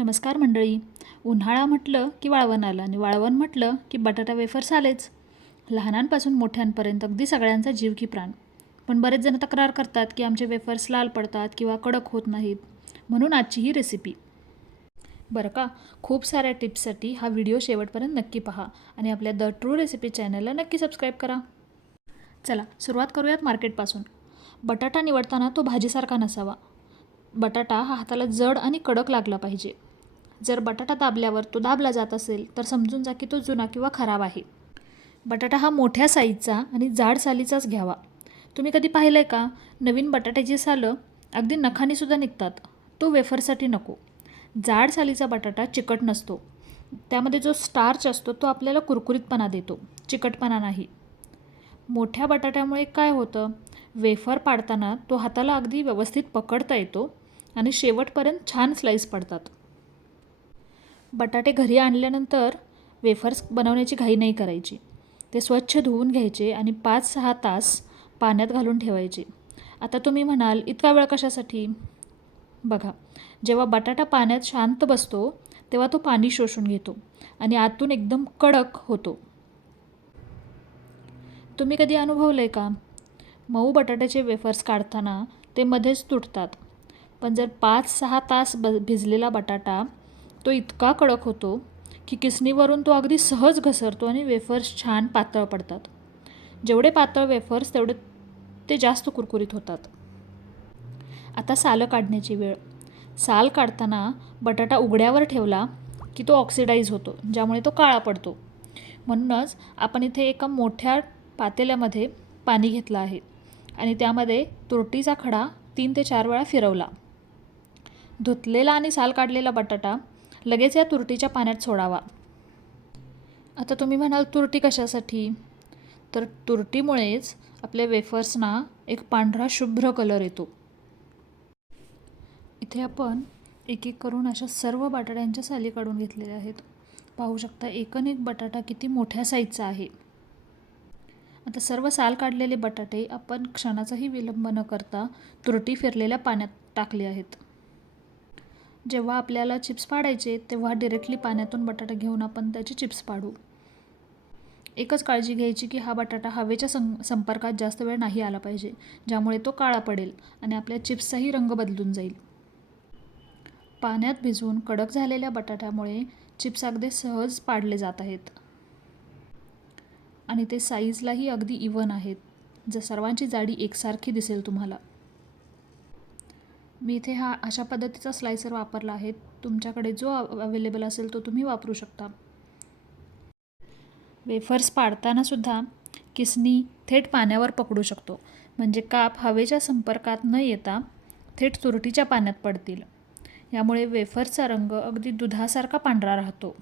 नमस्कार मंडळी. उन्हाळा म्हटलं की वाळवण आलं आणि वाळवण म्हटलं की बटाटा वेफर्स आलेच. लहानांपासून मोठ्यांपर्यंत अगदी सगळ्यांचा जीव की प्राण. पण बरेच जण तक्रार करतात की आमचे वेफर्स लाल पडतात किंवा कडक होत नाहीत. म्हणून आजची ही रेसिपी. बरं का, खूप साऱ्या टिप्ससाठी हा व्हिडिओ शेवटपर्यंत नक्की पहा आणि आपल्या द ट्रू रेसिपी चॅनलला नक्की सबस्क्राईब करा. चला सुरुवात करूयात मार्केटपासून. बटाटा निवडताना तो भाजीसारखा नसावा. बटाटा हा हाताला जड आणि कडक लागला पाहिजे. जर बटाटा दाबल्यावर तो दाबला जात असेल तर समजून जा की तो जुना किंवा खराब आहे. बटाटा हा मोठ्या साईजचा आणि जाड सालीचाच घ्यावा. तुम्ही कधी पाहिलं आहे का, नवीन बटाट्याची सालं अगदी नखानीसुद्धा निघतात. तो वेफरसाठी नको. जाड सालीचा बटाटा चिकट नसतो. त्यामध्ये जो स्टार्च असतो तो आपल्याला कुरकुरीतपणा देतो, चिकटपणा नाही. मोठ्या बटाट्यामुळे काय होतं, वेफर पाडताना तो हाताला अगदी व्यवस्थित पकडता येतो आणि शेवटपर्यंत छान स्लाईस पडतात. बटाटे घरी आणल्यानंतर वेफर्स बनवण्याची घाई नाही करायची. ते स्वच्छ धुवून घ्यायचे आणि 5-6 तास पाण्यात घालून ठेवायचे. आता तुम्ही म्हणाल, इतका वेळ कशासाठी? बघा, जेव्हा बटाटा पाण्यात शांत बसतो तेव्हा तो पाणी शोषून घेतो आणि आतून एकदम कडक होतो. तुम्ही कधी अनुभवलं आहे का? मऊ बटाट्याचे वेफर्स काढताना ते मध्येच तुटतात. पण जर 5-6 तास भिजलेला बटाटा तो इतका कडक होतो की किसणीवरून तो अगदी सहज घसरतो आणि वेफर्स छान पातळ पडतात. जेवढे पातळ वेफर्स तेवढे ते जास्त कुरकुरीत होतात. आता सालं काढण्याची वेळ. साल काढताना बटाटा उघड्यावर ठेवला की तो ऑक्सिडाईज होतो, ज्यामुळे तो काळा पडतो. म्हणूनच आपण इथे एका मोठ्या पातेल्यामध्ये पाणी घेतलं आहे आणि त्यामध्ये तुरटीचा खडा 3 ते 4 वेळा फिरवला. धुतलेला आणि साल काढलेला बटाटा लगेच या तुरटीच्या पाण्यात सोडावा. आता तुम्ही म्हणाल, तुरटी कशासाठी? तर तुरटीमुळेच आपल्या वेफर्सना एक पांढरा शुभ्र कलर येतो. इथे आपण एक एक करून अशा सर्व बटाट्यांच्या साली काढून घेतलेल्या आहेत. पाहू शकता एकूण बटाटा किती मोठ्या साईजचा आहे. आता सर्व साल काढलेले बटाटे आपण क्षणाचाही विलंब न करता तुरटी फिरलेल्या पाण्यात टाकले आहेत. जेव्हा आपल्याला चिप्स पाडायचे तेव्हा डायरेक्टली पाण्यातून बटाटा घेऊन आपण त्याचे चिप्स पाडू. एकच काळजी घ्यायची की हा बटाटा हवेच्या संपर्कात जास्त वेळ नाही आला पाहिजे, ज्यामुळे तो काळा पडेल आणि आपल्या चिप्सचाही रंग बदलून जाईल. पाण्यात भिजवून कडक झालेल्या बटाट्यामुळे चिप्स अगदी सहज पाडले जात आहेत आणि ते साईजलाही अगदी इव्हन आहेत. जर सर्वांची जाडी एकसारखी दिसेल तुम्हाला. मी इथे हा अशा पद्धतीचा स्लायसर वापरला आहे. तुमच्याकडे जो अवेलेबल असेल तो तुम्ही वापरू शकता. वेफर्स पाडतानासुद्धा किसणी थेट पाण्यावर पकडू शकतो, म्हणजे काप हवेच्या संपर्कात न येता थेट तुरटीच्या पाण्यात पडतील. यामुळे वेफर्सचा रंग अगदी दुधासारखा पांढरा राहतो.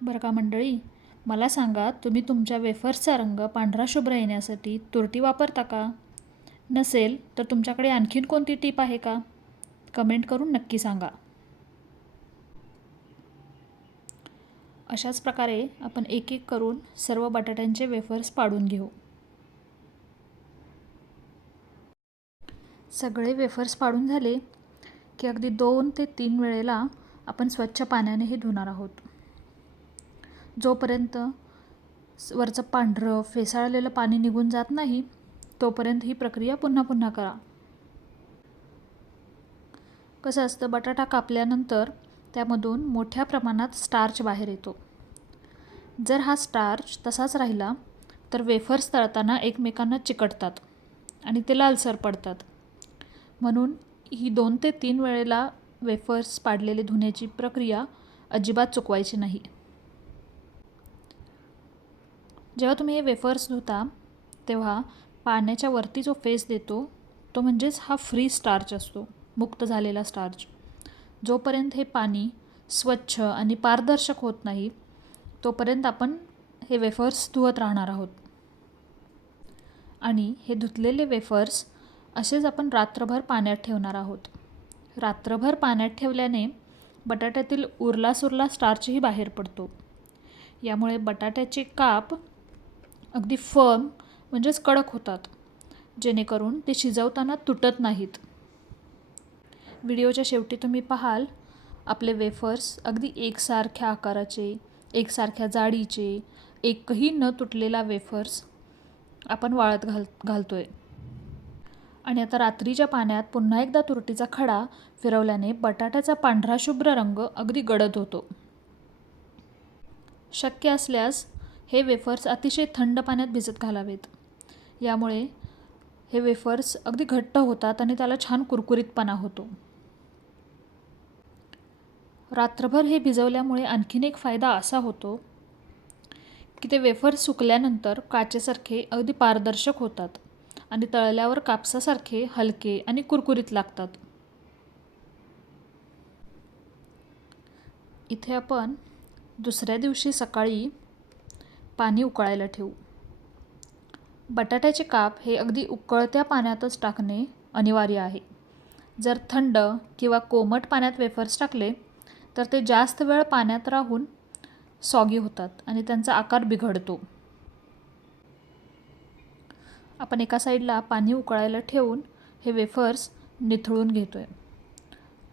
बरं का मंडळी, मला सांगा, तुम्ही तुमच्या वेफर्सचा रंग पांढरा शुभ्र येण्यासाठी तुरटी वापरता का? नसेल तर तुमच्याकडे आणखीन कोणती टीप आहे का? कमेंट करून नक्की सांगा. अशाच प्रकारे आपण एक एक करून सर्व बटाट्यांचे वेफर्स पाडून घेऊ. सगळे वेफर्स पाडून झाले की अगदी 2 ते 3 वेळेला आपण स्वच्छ पाण्याने हे धुणार आहोत. जोपर्यंत वरचं पांढरं फेसाळलेलं पाणी निघून जात नाही तोपर्यंत ही प्रक्रिया पुन्हा पुन्हा करा. कसं असतं, बटाटा कापल्यानंतर त्यामधून मोठ्या प्रमाणात स्टार्च बाहेर येतो. जर हा स्टार्च तसाच राहिला तर वेफर्स तळताना एकमेकांना चिकटतात आणि ते लालसर पडतात. म्हणून ही 2 ते 3 वेळेला वेफर्स पाडलेले धुण्याची प्रक्रिया अजिबात चुकवायची नाही. जेव्हा तुम्ही हे वेफर्स धुता तेव्हा पाण्याच्या वरती जो फेस देतो तो म्हणजेच हा फ्री स्टार्च असतो, मुक्त झालेला स्टार्च. जोपर्यंत हे पाणी स्वच्छ आणि पारदर्शक होत नाही तोपर्यंत आपण हे वेफर्स धुवत राहणार आहोत. आणि हे धुतलेले वेफर्स असेच आपण रात्रभर पाण्यात ठेवणार आहोत. रात्रभर पाण्यात ठेवल्याने बटाट्यातील उरला स्टार्चही बाहेर पडतो. यामुळे बटाट्याचे काप अगदी फर्म म्हणजेच कडक होतात, जेणेकरून ते शिजवताना तुटत नाहीत. व्हिडिओच्या शेवटी तुम्ही पाहाल आपले वेफर्स अगदी एकसारख्या आकाराचे, एकसारख्या जाडीचे, एकही न तुटलेला वेफर्स आपण वाळत घालतोय. आणि आता रात्रीच्या पाण्यात पुन्हा एकदा तुरटीचा खडा फिरवल्याने बटाट्याचा पांढरा शुभ्र रंग अगदी गडद होतो. शक्य असल्यास हे वेफर्स अतिशय थंड पाण्यात भिजत घालावेत. यामुळे हे वेफर्स अगदी घट्ट होतात आणि त्याला छान कुरकुरीतपणा होतो. रात्रभर हे भिजवल्यामुळे आणखीन एक फायदा असा होतो की ते वेफर्स सुकल्यानंतर काचेसारखे अगदी पारदर्शक होतात आणि तळल्यावर कापसासारखे हलके आणि कुरकुरीत लागतात. इथे आपण दुसऱ्या दिवशी सकाळी पाणी उकळायला ठेवू. बटाट्याचे काप हे अगदी उकळत्या पाण्यातच टाकणे अनिवार्य आहे. जर थंड किंवा कोमट पाण्यात वेफर्स टाकले तर ते जास्त वेळ पाण्यात राहून सॉगी होतात आणि त्यांचा आकार बिघडतो. आपण एका साईडला पाणी उकळायला ठेवून हे वेफर्स निथळून घेतोय.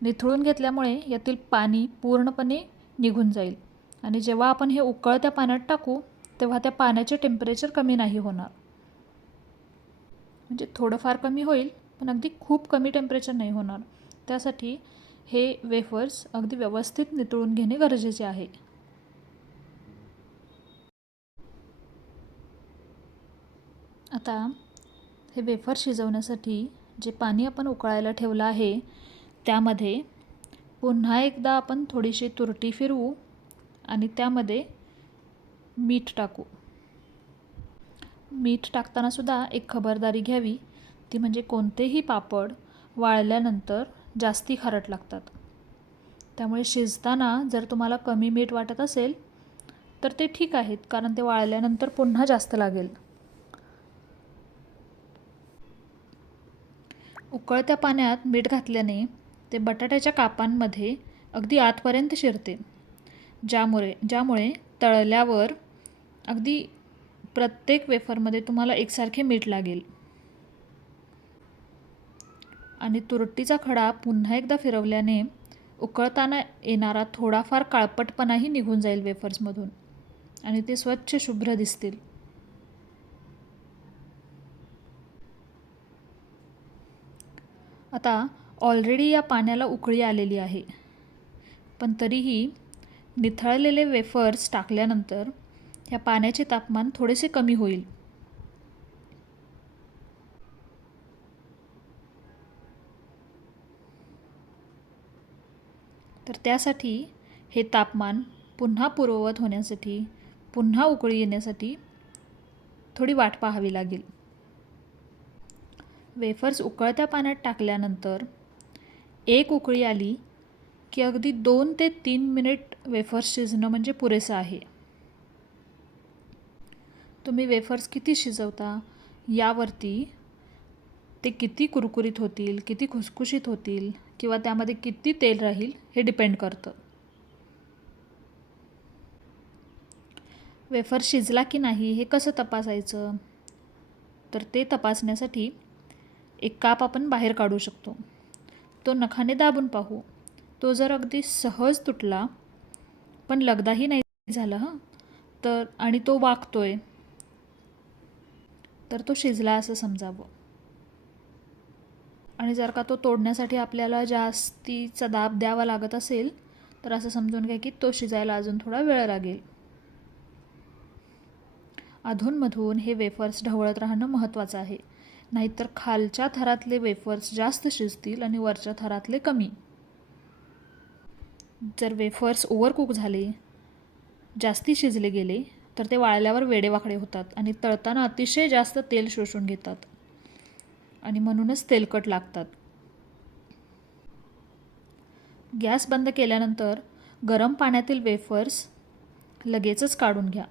निथळून घेतल्यामुळे यातील पाणी पूर्णपणे निघून जाईल आणि जेव्हा आपण हे उकळत्या पाण्यात टाकू तेव्हा त्या पाण्याचे टेम्परेचर कमी नाही होणार. म्हणजे थोडंफार कमी होईल पण अगदी खूप कमी टेम्परेचर नाही होणार. त्यासाठी हे वेफर्स अगदी व्यवस्थित निथळून घेणे गरजेचे आहे. आता हे वेफर शिजवण्यासाठी जे पाणी आपण उकळायला ठेवलं आहे त्यामध्ये पुन्हा एकदा आपण थोडीशी तुरटी फिरवू आणि त्यामध्ये मीठ टाकू. मीठ टाकताना सुद्धा एक खबरदारी घ्यावी, ती म्हणजे कोणतेही पापड वाळल्यानंतर जास्ती खारट लागतात. त्यामुळे शिजताना जर तुम्हाला कमी मीठ वाटत असेल तर ते ठीक आहेत, कारण ते वाळल्यानंतर पुन्हा जास्त लागेल. उकळत्या पाण्यात मीठ घातल्याने ते बटाट्याच्या कापांमध्ये अगदी आतपर्यंत शिरते, ज्यामुळे तळल्यावर अगदी प्रत्येक वेफरमध्ये तुम्हाला एकसारखे मीठ लागेल. आणि तुरटीचा खडा पुन्हा एकदा फिरवल्याने उकळताना येणारा थोडाफार काळपटपणाही निघून जाईल वेफर्समधून आणि ते स्वच्छ शुभ्र दिसतील. आता ऑलरेडी या पाण्याला उकळी आलेली आहे, पण तरीही निथळलेले वेफर्स टाकल्यानंतर ह्या पाण्याचे तापमान थोडेसे कमी होईल. तर त्यासाठी हे तापमान पुन्हा पूर्ववत होण्यासाठी, पुन्हा उकळी येण्यासाठी थोडी वाट पाहावी लागेल. वेफर्स उकळत्या पाण्यात टाकल्यानंतर एक उकळी आली की अगदी 2 ते 3 मिनिट वेफर्स शिजणं म्हणजे पुरेसं आहे. तुम्ही वेफर्स किती शिजवता यावरती ते किती कुरकुरीत होतील, किती खुसखुशीत होतील किंवा त्यामध्ये किती तेल राहील हे डिपेंड करतं. वेफर शिजला की नाही हे कसं तपासायचं, तर ते तपासण्यासाठी एक काप आपण बाहेर काढू शकतो. तो नखाने दाबून पाहू. तो जर अगदी सहज तुटला पण लगदाही नाही झाला तर आणि तो वाकतोय तर तो शिजला असं समजावं. आणि जर का तो तोडण्यासाठी आपल्याला जास्तीचा दाब द्यावा लागत असेल तर असं समजून घ्या की तो शिजायला अजून थोडा वेळ लागेल. अधूनमधून हे वेफर्स ढवळत राहणं महत्त्वाचं आहे, नाहीतर खालच्या थरातले वेफर्स जास्त शिजतील आणि वरच्या थरातले कमी. जर वेफर्स ओव्हरकुक झाले, जास्ती शिजले गेले तर ते वाळल्यावर वेडेवाकडे होतात आणि तळताना अतिशय जास्त तेल शोषून घेतात आणि म्हणूनच तेलकट लागतात. गॅस बंद केल्यानंतर गरम पाण्यातील वेफर्स लगेचच काढून घ्या.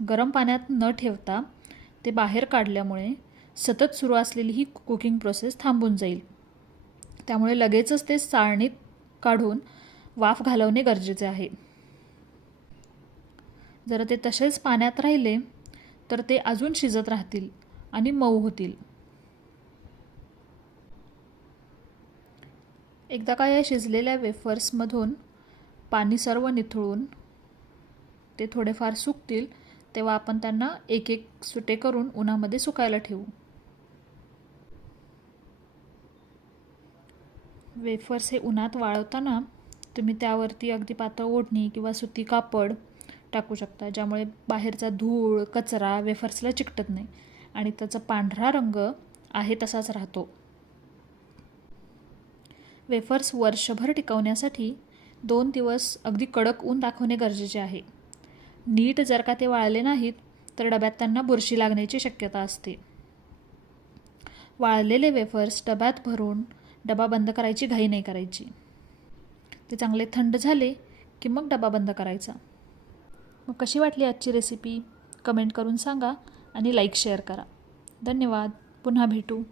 गरम पाण्यात न ठेवता ते बाहेर काढल्यामुळे सतत सुरू असलेली ही कुकिंग प्रोसेस थांबून जाईल. त्यामुळे लगेचच ते चाळणीत काढून वाफ घालवणे गरजेचे आहे. जर ते तसेच पाण्यात राहिले तर ते अजून शिजत राहतील आणि मऊ होतील. एकदा का या शिजलेल्या वेफर्समधून पाणी सर्व निथळून ते थोडेफार सुकतील तेव्हा आपण त्यांना एक एक सुटे करून उन्हामध्ये सुकायला ठेवू. वेफर्स हे उन्हात वाळवताना तुम्ही त्यावरती अगदी पातळ ओढणी किंवा सुती कापड टाकू शकता, ज्यामुळे बाहेरचा धूळ कचरा वेफर्सला चिकटत नाही आणि त्याचा पांढरा रंग आहे तसाच राहतो. वेफर्स वर्षभर टिकवण्यासाठी 2 दिवस अगदी कडक ऊन दाखवणे गरजेचे आहे. नीट जर का ते वाळले नाहीत तर डब्यात त्यांना बुरशी लागण्याची शक्यता असते. वाळलेले वेफर्स डब्यात भरून डबा बंद करायची घाई नाही करायची. ते चांगले थंड झाले की मग डबा बंद करायचा. मग कशी वाटली आजची रेसिपी कमेंट करून सांगा आणि लाईक शेअर करा. धन्यवाद. पुन्हा भेटू.